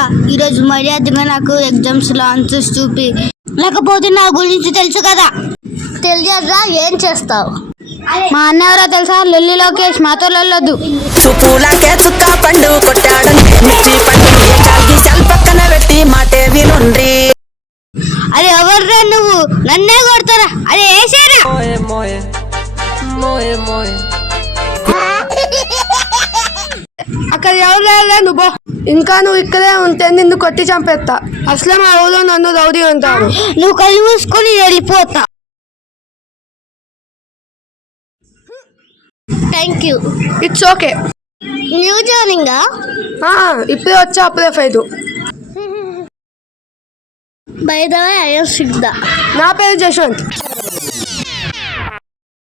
రా ఈరోజు మర్యాదగా నాకు ఎగ్జామ్స్ లో ఆన్సర్స్ చూపి, లేకపోతే నా గురించి తెలుసు కదా. తెలియదురా, ఏం చేస్తావు? మా అన్న ఎవరో తెలుసా? లొల్లి లోకేష్. మాతో లొల్లొద్దు. చూపులకే చుక్క పండు కొట్టాడంటే మిర్చి పండు చాల్కి సెల్ పక్కన పెట్టి మాటే వినుండ్రి. అరే ఎవర్రా నువ్వు? నన్నే కొడతారా? అరే వేసేరా. అక్కడ ఎవరు నువ్వు ఇంకా నువ్వు ఇక్కడే ఉంటే నిన్ను కొట్టి చంపేస్తా. అసలే మా ఊళ్ళో నన్ను రౌడీ అంటారు. నువ్వు కళ్ళు మూసుకొని వెళ్ళిపోతా. Thank you. It's okay. New joining ఇప్పుడే వచ్చా, అప్పుడే ఫైదు. By the way, I am Siddha. నా పేరు జశ్వంత్.